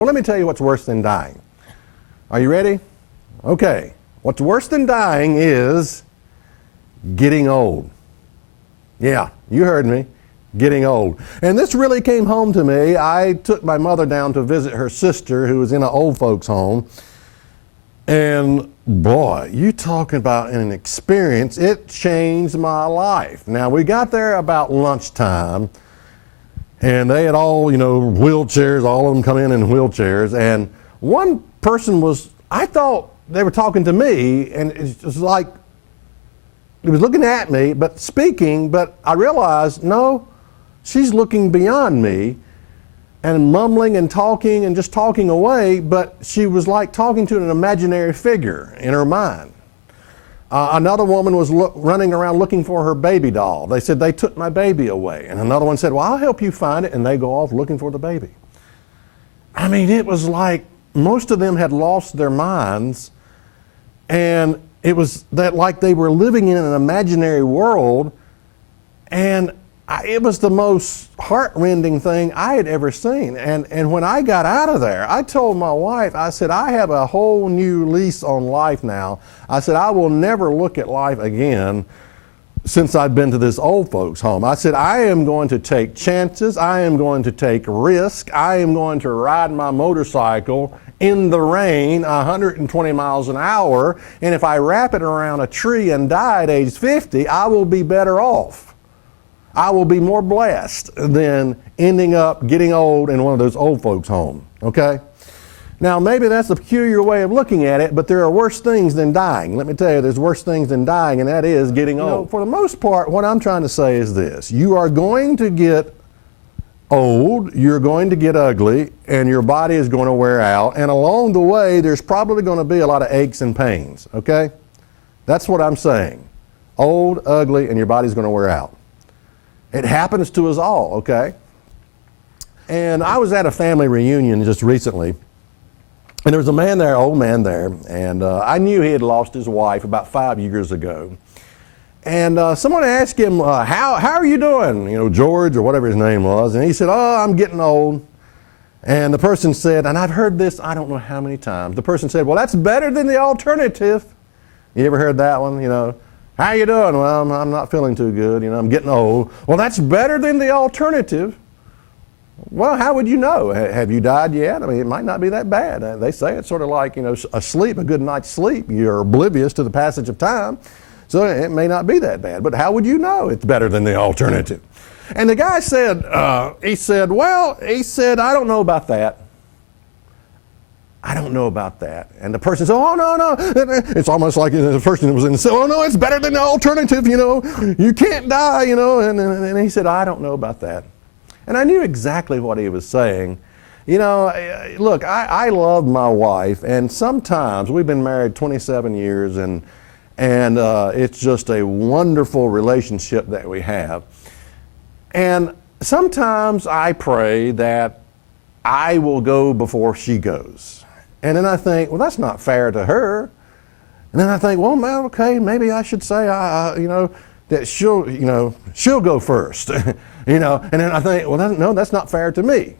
Well, let me tell you what's worse than dying. Are you ready? Okay. What's worse than dying is getting old. Yeah, you heard me. Getting old. And this really came home to me. I took my mother down to visit her sister who was in an old folks home. And boy, you talking about an experience, it changed my life. Now, we got there about lunchtime, and they had all, wheelchairs, all of them come in wheelchairs. And one person I thought they were talking to me, and it was like, he was looking at me, but speaking, but I realized, no, she's looking beyond me and mumbling and talking and just talking away, but she was like talking to an imaginary figure in her mind. Another woman was running around looking for her baby doll. They said, they took my baby away. And another one said, well, I'll help you find it. And they go off looking for the baby. I mean, it was like most of them had lost their minds, and it was that like they were living in an imaginary world, and it was the most heart-rending thing I had ever seen. And when I got out of there, I told my wife, I said, I have a whole new lease on life now. I said, I will never look at life again since I've been to this old folks home. I said, I am going to take chances. I am going to take risk. I am going to ride my motorcycle in the rain 120 miles an hour. And if I wrap it around a tree and die at age 50, I will be better off. I will be more blessed than ending up getting old in one of those old folks' homes, okay? Now, maybe that's a peculiar way of looking at it, but there are worse things than dying. Let me tell you, there's worse things than dying, and that is getting old. For the most part, what I'm trying to say is this. You are going to get old, you're going to get ugly, and your body is going to wear out, and along the way, there's probably going to be a lot of aches and pains, okay? That's what I'm saying. Old, ugly, and your body's going to wear out. It happens to us all, okay? And I was at a family reunion just recently, and there was a man there, old man there, and I knew he had lost his wife about 5 years ago. And someone asked him, how are you doing? George or whatever his name was. And he said, oh, I'm getting old. And the person said, and I've heard this I don't know how many times. The person said, well, that's better than the alternative. You ever heard that one, How you doing? Well, I'm not feeling too good. I'm getting old. Well, that's better than the alternative. Well, how would you know? Have you died yet? I mean, it might not be that bad. They say it's sort of like, a good night's sleep. You're oblivious to the passage of time. So it may not be that bad. But how would you know it's better than the alternative? And the guy said, I don't know about that. I don't know about that. And the person said, oh, no. It's almost like the person was in the cell. Oh, no, it's better than the alternative, You can't die, And he said, I don't know about that. And I knew exactly what he was saying. Look, I love my wife, and sometimes we've been married 27 years, and it's just a wonderful relationship that we have. And sometimes I pray that I will go before she goes. And then I think, well, that's not fair to her. And then I think, well, man, okay, maybe I should say, that she'll go first. And then I think, well, no, that's not fair to me.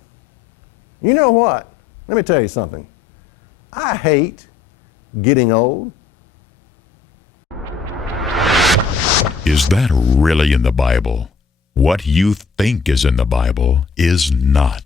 You know what? Let me tell you something. I hate getting old. Is that really in the Bible? What you think is in the Bible is not.